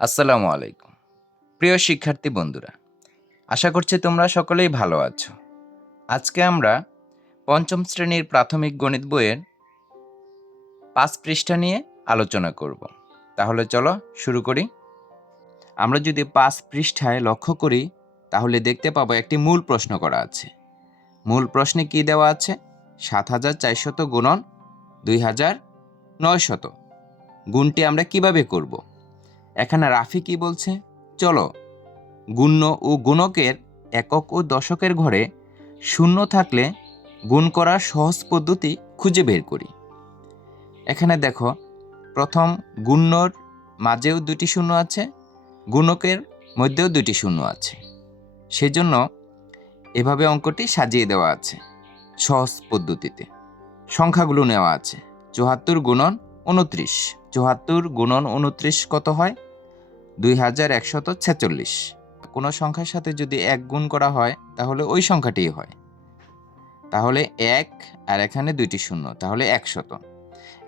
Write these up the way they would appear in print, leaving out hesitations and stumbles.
আসসালামু আলাইকুম। প্রিয় শিক্ষার্থী বন্ধুরা, আশা করছি তোমরা সকলেই ভালো আছো। আজকে আমরা পঞ্চম শ্রেণীর প্রাথমিক গণিত বইয়ের ৫ পৃষ্ঠা নিয়ে আলোচনা করব। তাহলে চলো শুরু করি। আমরা যদি ৫ পৃষ্ঠায় লক্ষ্য করি তাহলে দেখতে পাবো একটি মূল প্রশ্ন করা আছে। মূল প্রশ্নে কি দেওয়া আছে? ৭৪০০ গুণন ২৯০০ গুণটি আমরা কিভাবে করব? এখানে রাফি কি বলছে? চলো গুণ্য ও গুণকের একক ও দশকের ঘরে শূন্য থাকলে গুণ করার সহজ পদ্ধতি খুঁজে বের করি। এখানে দেখো, প্রথম গুণ্যর মাঝেও দুটি শূন্য আছে, গুণকের মধ্যেও দুটি শূন্য আছে। সেজন্য এভাবে অঙ্কটি সাজিয়ে দেওয়া আছে সহজ পদ্ধতিতে। সংখ্যাগুলো নেওয়া আছে ৭৪ গুণন ২৯। ৭৪ গুণন ২৯ কত হয়? ২১৪৬। কোনো সংখ্যার সাথে যদি ১ গুণ করা হয় তাহলে ওই সংখ্যাটিই হয়। তাহলে ১ আর এখানে দুইটি শূন্য, তাহলে ১০০।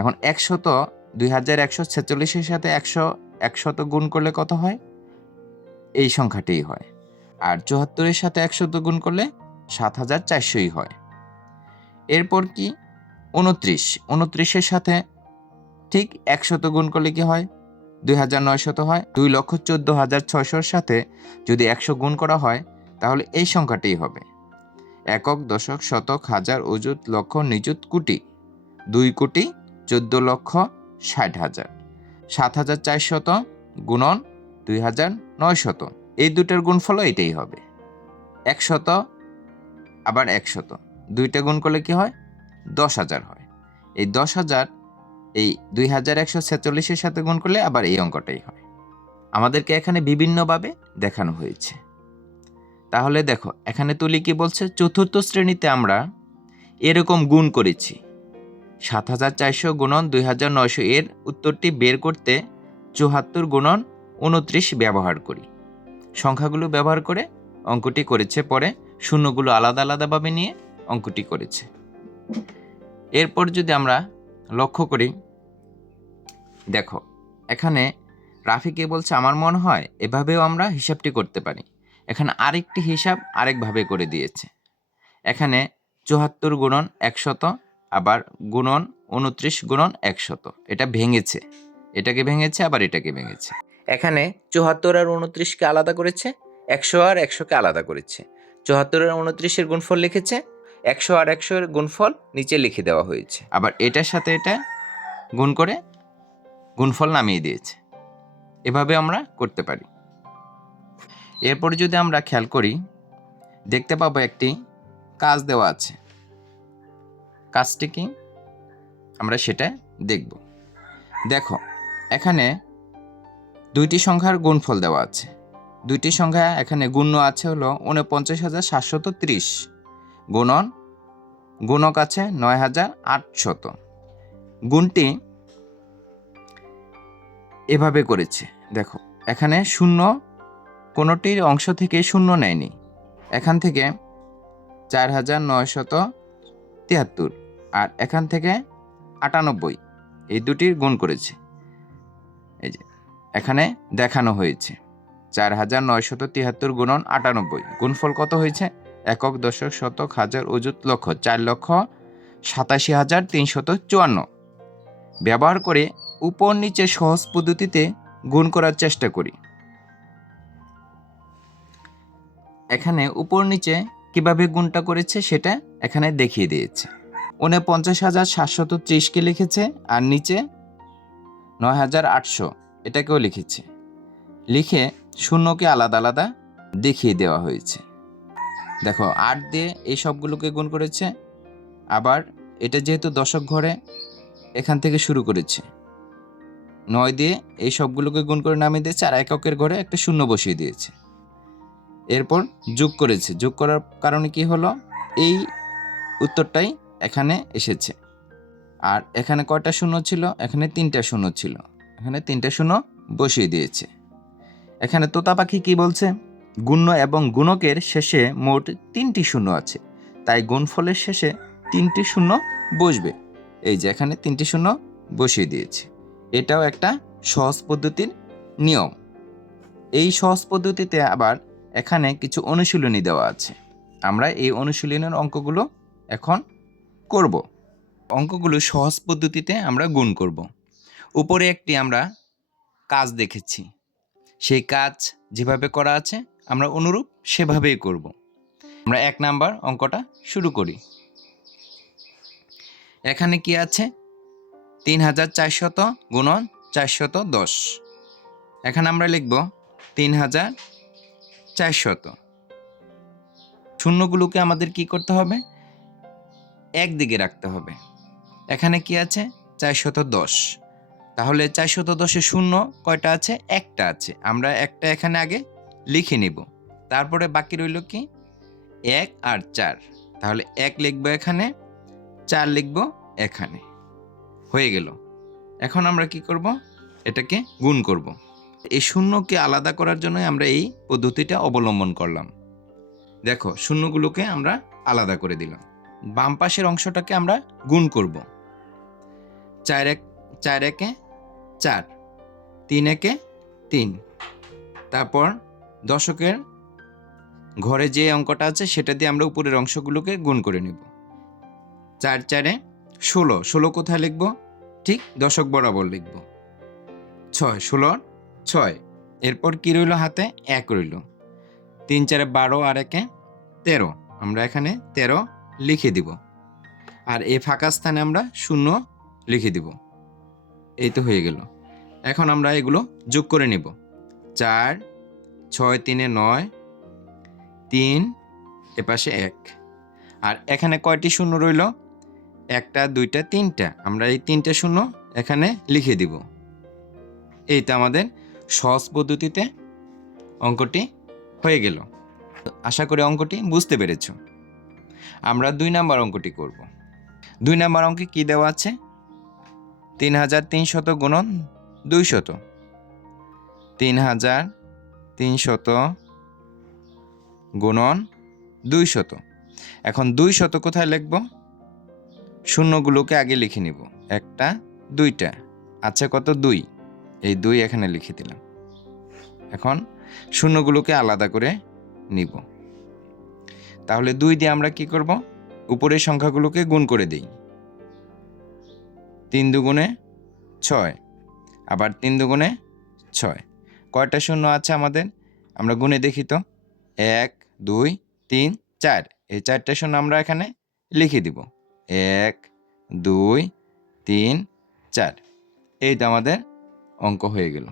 এখন ১০০ ২১৪৬-এর সাথে ১০০ গুণ করলে কত হয়? এই সংখ্যাটিই হয়। আর ৭৪-এর সাথে ১০০ গুণ করলে ৭৪০০ই হয়। এরপর কি ২৯, ২৯-এর সাথে ঠিক ১০০ গুণ করলে কি হয়? ২৯০০ হয়। ২,১৪,৬০০-র সাথে যদি ১০০ গুণ করা হয় তাহলে এই সংখ্যাটিই হবে। একক, দশক, শতক, হাজার, অযুত, লক্ষ, নিযুত, কোটি। ২,১৪,৬০,০০০। ৭৪০০ গুণন ২৯০০, এই দুটার গুণফলও এটাই হবে। ১০০ আবার ১০০, দুইটা গুণ করলে কি হয়? ১০,০০০ হয়। এই ১০,০০০ এই ২১৪৬-এর সাথে গুণ করলে আবার এই অঙ্কটাই হয়। আমাদেরকে এখানে বিভিন্নভাবে দেখানো হয়েছে। তাহলে দেখো, এখানে তুলি কি বলছে? চতুর্থ শ্রেণীতে আমরা এরকম গুণ করেছি। ৭৪০০ গুণন ২৯০০, এর উত্তরটি বের করতে ৭৪ গুণন ২৯ ব্যবহার করি। সংখ্যাগুলো ব্যবহার করে অঙ্কটি করেছে, পরে শূন্যগুলো আলাদা আলাদাভাবে নিয়ে অঙ্কটি করেছে। এরপর যদি আমরা লক্ষ্য করি, দেখো এখানে রাফিকে বলছে আমার মনে হয় এভাবেও আমরা হিসাবটি করতে পারি। এখানে আরেকটি হিসাব আরেকভাবে করে দিয়েছে। এখানে ৭৪ গুণন ১০০, আবার গুণন ২৯ গুণন ১০০, এটা ভেঙেছে, এটাকে ভেঙেছে, আবার এটাকে ভেঙেছে। এখানে ৭৪ আর ২৯কে আলাদা করেছে, ১০০ আর ১০০কে আলাদা করেছে। ৭৪ আর ২৯-এর গুণফল লিখেছে, ১০০ আর ১০০-এর গুণফল নিচে লিখে দেওয়া হয়েছে। আবার এটার সাথে এটা গুণ করে গুণফল নামিয়ে দিয়েছে। এভাবে আমরা করতে পারি। এরপরে যদি আমরা খেয়াল করি, দেখতে পাবো একটি কাজ দেওয়া আছে। কাজটি কি আমরা সেটা দেখব। দেখো এখানে দুইটি সংখ্যার গুণফল দেওয়া আছে। দুইটি সংখ্যা এখানে গুণ্য আছে হলো ৪৯,৭৩০, গুণন গুণক আছে ৯,৮০০। গুণটি এভাবে করেছে। দেখো এখানে শূন্য, কোনোটির অংশ থেকে শূন্য নেয়নি। এখান থেকে ৪,৯৭৩ আর এখান থেকে ৯৮, এই দুটির গুণ করেছে। এই যে এখানে দেখানো হয়েছে ৪,৯৭৩ গুণন ৯৮, গুণফল কত হয়েছে? একক, দশক, শতক, হাজার, অযুত, লক্ষ। ৪,৮৭,৩৫৪ ব্যবহার করে উপর নিচে সহজ পদ্ধতিতে গুণ করার চেষ্টা করি। এখানে উপর নিচে কিভাবে গুণটা করেছে সেটা এখানে দেখিয়ে দিয়েছে। ৪৯,৭৩০কে লিখেছে আর নিচে ৯,৮০০ এটাকেও লিখেছে। লিখে শূন্যকে আলাদা আলাদা দেখিয়ে দেওয়া হয়েছে। দেখো ৮ দিয়ে এই সবগুলোকে গুণ করেছে, আবার এটা যেহেতু দশক ঘরে এখান থেকে শুরু করেছে, ৯ দিয়ে এই সবগুলোকে গুণ করে নামিয়ে দিয়েছে, আর এককের ঘরে একটা শূন্য বসিয়ে দিয়েছে। এরপর যোগ করেছে। যোগ করার কারণে কি হলো? এই উত্তরটাই এখানে এসেছে। আর এখানে কয়টা শূন্য ছিল? এখানে ৩টা শূন্য ছিল, এখানে ৩টা শূন্য বসিয়ে দিয়েছে। এখানে তোতা পাখি কি বলছে? গুণ্য এবং গুণকের শেষে মোট ৩টি শূন্য আছে, তাই গুণফলের শেষে ৩টি শূন্য বসবে। এই যে এখানে ৩টি শূন্য বসিয়ে দিয়েছে। এটাও একটা সহজ পদ্ধতির নিয়ম। এই সহজ পদ্ধতিতে আবার এখানে কিছু অনুশীলনী দেওয়া আছে। আমরা এই অনুশীলনের অঙ্কগুলো এখন করব। অঙ্কগুলো সহজ পদ্ধতিতে আমরা গুণ করব। উপরে একটি আমরা কাজ দেখেছি, সেই কাজ যেভাবে করা আছে আমরা অনুরূপ সেভাবেই করব। আমরা 1 নাম্বার অঙ্কটা শুরু করি। এখানে কি আছে? 3400 গুণন 410। এখানে আমরা লিখব 3400। শূন্যগুলোকে আমাদের কি করতে হবে? একদিকে রাখতে হবে। এখানে কি আছে? 410। তাহলে 410-এ শূন্য কয়টা আছে? একটা আছে। আমরা একটা এখানে আগে লিখে নিব। তারপরে বাকি রইল কি? 1 আর 4। তাহলে 1 লিখব এখানে, 4 লিখব এখানে। হয়ে গেল। এখন আমরা কি করব? এটাকে গুণ করব। এই শূন্যকে আলাদা করার জন্য আমরা এই পদ্ধতিটা অবলম্বন করলাম। দেখো, শূন্যগুলোকে আমরা আলাদা করে দিলাম। বাম পাশের অংশটাকে আমরা গুণ করব। 4 একে 4, 3 একে 3। তারপর দশকের ঘরে যে অঙ্কটা আছে সেটা দিয়ে আমরা উপরের অংশগুলোকে গুণ করে নেব। 4 4-এ 16। 16 কোথায় লিখব? ঠিক দশক বরাবর লিখব। 6, 16 6। এরপর কি রইল হাতে? 1 রইল। 3 4-এ 12 আর 1-এ 13। আমরা এখানে 13 লিখে দিব। আর এই ফাঁকা স্থানে আমরা 0 লিখে দিব। এই তো হয়ে গেল। এখন আমরা এগুলো যোগ করে নিব। 4 6 3-এ 9, 3 এপাশে 1। আর এখানে কয়টি শূন্য রইল? 1টা 2টা 3টা। আমরা এই 3টে শূন্য এখানে লিখে দিব। এই তো আমাদের সহজ পদ্ধতিতে অঙ্কটি হয়ে গেল। আশা করি অঙ্কটি বুঝতে পেরেছ। আমরা 2 নাম্বার অঙ্কটি করব। 2 নাম্বার অঙ্কে কি দেওয়া আছে? 3300 গুণন 200। 3300 গুণন 200। এখন 200 কোথায় লিখব? শূন্যগুলোকে আগে লিখে নিব। 1টা 2টা আছে কত? 2। এই 2 এখানে লিখে দিলাম। এখন শূন্যগুলোকে আলাদা করে নিব। তাহলে 2 দিয়ে আমরা কি করব? উপরের সংখ্যাগুলোকে গুণ করে দেই। 3 দুগুণে 6, আবার 3 দুগুণে 6। কয়টা শূন্য আছে আমাদের? আমরা গুণে দেখি তো। 1 2 3 4। এই 4টে শূন্য আমরা এখানে লিখে দিব। 1 2 3 4। এই তো আমাদের অঙ্ক হয়ে গেল।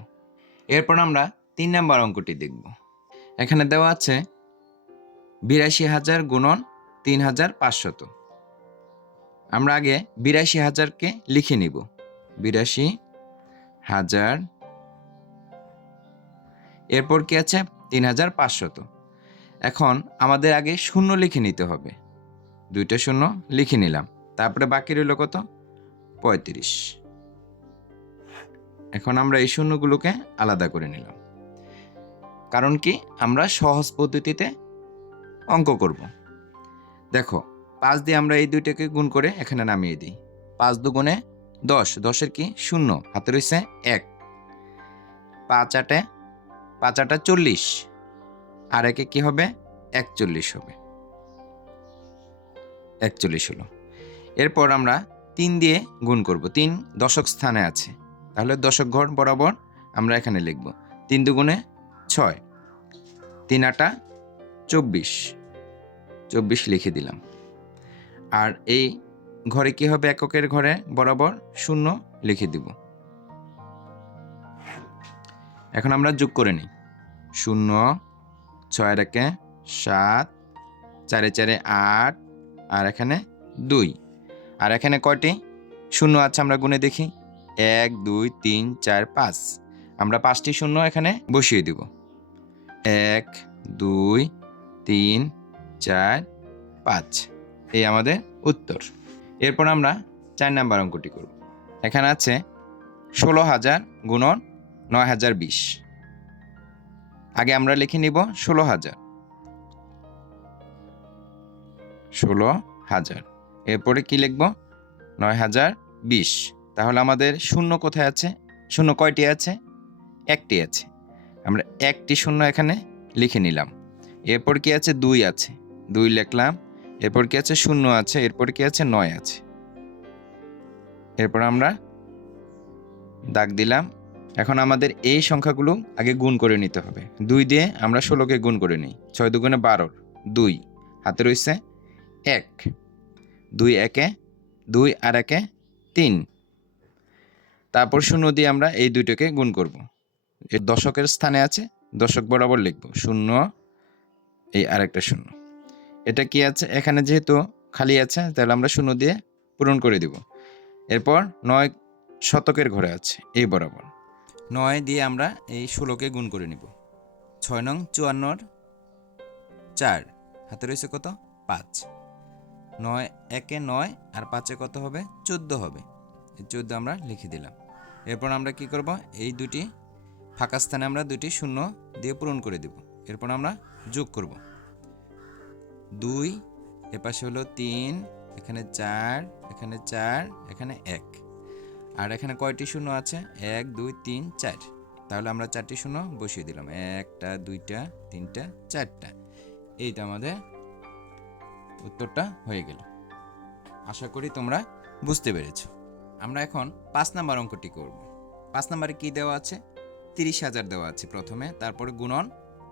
এরপর আমরা 3 নাম্বার অঙ্কটি দেখব। এখানে দেওয়া আছে 82,000 গুণন 3,500। আমরা আগে 82,000-কে লিখে নিব। 82,000। এরপর কি আছে? 3,500। এখন আমাদের আগে শূন্য লিখে নিতে হবে। 2টা শূন্য লিখে নিলাম। তারপরে বাকি রইল কত? 35। এখন আমরা এই শূন্যগুলোকে আলাদা করে নিলাম। কারণ কি? আমরা সহজ পদ্ধতিতে অঙ্ক করব। দেখো, 5 দিয়ে আমরা এই 2টাকে গুণ করে এখানে নামিয়ে দিই। 5 দুগুণে 10। 10-এর কি? 0। হাতে রয়েছে 1। 5 8-এ 40। আর একে কি হবে? 41 হবে। 41 হলো। এরপর আমরা 3 দিয়ে গুণ করব। 3 দশক স্থানে আছে। তাহলে দশক ঘর বরাবর আমরা এখানে লিখব। 3 দুগুণে 6, 3 8-টা 24। 24 লিখে দিলাম। আর এই ঘরে কি হবে? এককের ঘরে বরাবর 0 লিখে দিব। এখন আমরা যোগ করে নিই। 0 6 একে 7, 4 4 8, আর এখানে 2। আর এখানে কয়টি শূন্য আছে আমরা গুণে দেখি। 1 2 3 4 5। আমরা 5টি শূন্য এখানে বসিয়ে দিব। 1 2 3 4 5। এই আমাদের উত্তর। এরপর আমরা 4 নাম্বার অঙ্কটি করব। এখানে আছে 16,000 গুণন 9,020। আগে আমরা লিখে নিব 16,000। 16,000। এরপরে কি লিখব? 9,020। তাহলে আমাদের শূন্য কোথায় আছে? শূন্য কয়টি আছে? একটি আছে। আমরা একটি শূন্য এখানে লিখে নিলাম। এরপর কি আছে? 2 আছে, 2 লিখলাম। এরপর কি আছে? 0 আছে। এরপর কি আছে? 9 আছে। এরপর আমরা দাগ দিলাম। এখন আমাদের এই সংখ্যাগুলো আগে গুণ করে নিতে হবে। 2 দিয়ে আমরা 16কে গুণ করে নিই। 6 দুগুণে 12, 2 হাতে রয়েছে 1, 2 একে 2 আর একে 3। তারপর 0 দিয়ে আমরা এই দুইটাকে গুণ করব। এর দশকের স্থানে আছে, দশক বরাবর লিখব 0, এই আরেকটা 0। এটা কি আছে? এখানে যেহেতু খালি আছে তাহলে আমরা 0 দিয়ে পূরণ করে দিব। এরপর 9 শতকের ঘরে আছে, এই বরাবর 9 দিয়ে আমরা এই 16কে গুণ করে নিব। 6 নং 54, 4 হাতে রয়েছে কত? 5। 9 একে 9 আর 5-এ কত হবে? 14 হবে। এই 14 আমরা লিখে দিলাম। এরপর আমরা কি করব? এই দুটি ফাঁকা স্থানে আমরা দুটি 0 দিয়ে পূরণ করে দেব। এরপর আমরা যোগ করব। 2 এপাশে হলো 3, এখানে 4, এখানে 4, এখানে 1। আর এখানে কয়টি 0 আছে? 1 2 3 4। তাহলে আমরা 4টি 0 বসিয়ে দিলাম। 1টা 2টা 3টা 4টা। এইটা আমাদের উত্তরটা হয়ে গেল। আশা করি তোমরা বুঝতে পেরেছো। আমরা এখন 5 নাম্বার অঙ্কটি করব। 5 নাম্বারে কি দেওয়া আছে? 30,000 দেওয়া আছে প্রথমে, তারপরে গুণন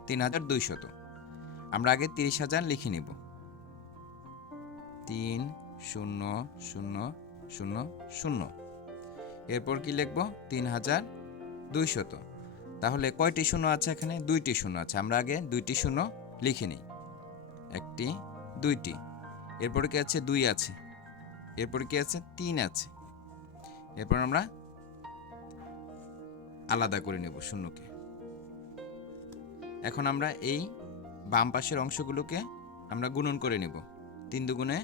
3,200। আমরা আগে 30,000 লিখে নিব। 3 0 0 0 0। এরপর কি লিখব? 3,200। তাহলে কয়টি 0 আছে এখানে? 2টি 0 আছে। আমরা আগে 2টি 0 লিখে নিই। 1টি 2টি। এরপর কি আছে? 2 আছে। এরপর কি আছে? 3 আছে। এরপর আমরা আলাদা করে নেব শূন্যকে। এখন আমরা এই বাম পাশের অংশগুলোকে আমরা গুণন করে নেব। 3 দুগুণে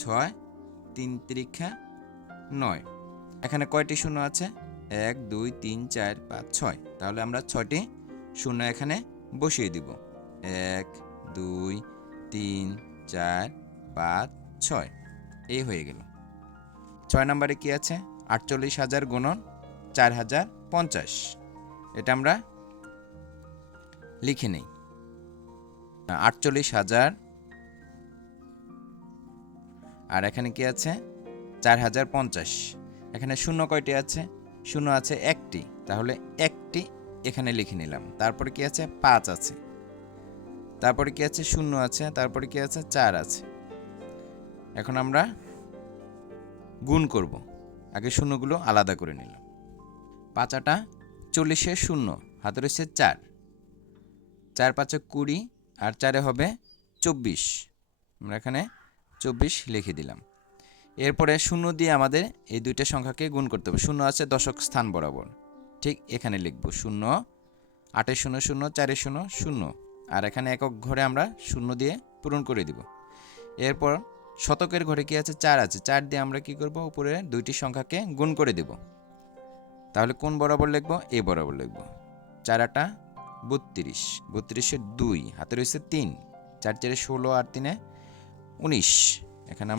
6, 3 তিরিক্ষা 9। এখানে কয়টি 0 আছে? 1 2 3 4 5 6। তাহলে আমরা 6টি 0 এখানে বসিয়ে দিব। 1 2 3 4 5 6। এই হয়ে গেল। 6 নম্বরে কি আছে? 48,000 গুণন 4,050। এটা আমরা লিখে নেই। 48,000 আর এখানে কি আছে? 4,050। এখানে 0 কয়টি আছে? 0 আছে 1টি। তাহলে 1টি এখানে লিখে নিলাম। তারপরে কি আছে? 5 আছে। তারপরে কি আছে? 0 আছে। তারপরে কি আছে? 4 আছে। এখন আমরা গুণ করব। আগে শূন্যগুলো আলাদা করে নিলাম। 5টা 40-এ 0 হাতে রয়েছে 4, 4 5-এ 20 আর 4-এ হবে 24। আমরা এখানে 24 লিখে দিলাম। এরপরে 0 দিয়ে আমাদের এই দুইটা সংখ্যাকে গুণ করতে হবে। 0 আছে দশক স্থান বরাবর, ঠিক এখানে লিখব 0, 8-এ 0 0, 4-এ 0 0। আর এখানে একক ঘরে আমরা 0 দিয়ে পূরণ করে দিব। এরপর শতকের ঘরে কি আছে? 4 আছে। 4 দিয়ে আমরা কি করব? উপরে দুইটি সংখ্যাকে গুণ করে দেব। তাহলে কোন বরাবর লিখব? এই বরাবর লিখব। 4 8 32, 32-এ 2 হাতে রয়েছে 3, 4 4-এ 16 আর 3-এ 19। এখানে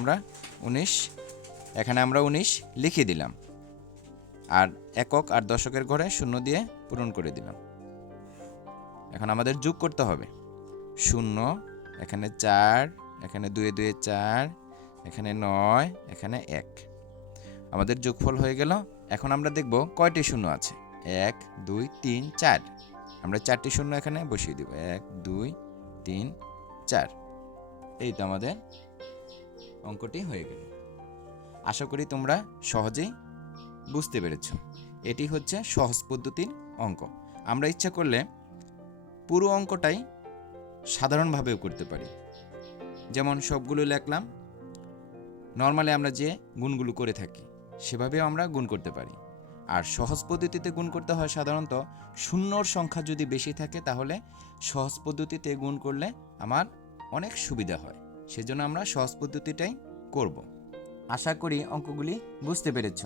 আমরা 19 লিখে দিলাম। আর একক আর দশকের ঘরে 0 দিয়ে পূরণ করে দিলাম। এখন আমাদের যোগ করতে হবে। 0, এখানে 4, এখানে 2 2 4, এখানে 9, এখানে 1। আমাদের যোগফল হয়ে গেল। এখন আমরা দেখব কয়টি 0 আছে। 1 2 3 4। আমরা 4টি 0 এখানে বসিয়ে দেব। 1 2 3 4। এই তো আমাদের অঙ্কটি হয়ে গেল। আশা করি তোমরা সহজেই বুঝতে পেরেছ। এটি হচ্ছে সহজ পদ্ধতির অঙ্ক। আমরা ইচ্ছা করলে পুরো অঙ্কটাই সাধারণভাবেও করতে পারি। যেমন সবগুলো লিখলাম, নর্মালি আমরা যে গুণগুলো করে থাকি সেভাবেও আমরা গুণ করতে পারি। আর সহজ পদ্ধতিতে গুণ করতে হয় সাধারণত শূন্যর সংখ্যা যদি বেশি থাকে, তাহলে সহজ পদ্ধতিতে গুণ করলে আমার অনেক সুবিধা হয়। সেজন্য আমরা সহজ পদ্ধতিটাই করব। আশা করি অঙ্কগুলি বুঝতে পেরেছ।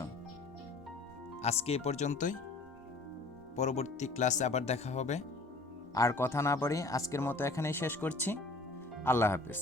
আজকে এ পর্যন্তই। পরবর্তী ক্লাসে আবার দেখা হবে। আর কথা না বাড়িয়ে আজকের মতো এখানেই শেষ করছি। আল্লাহ হাফেজ।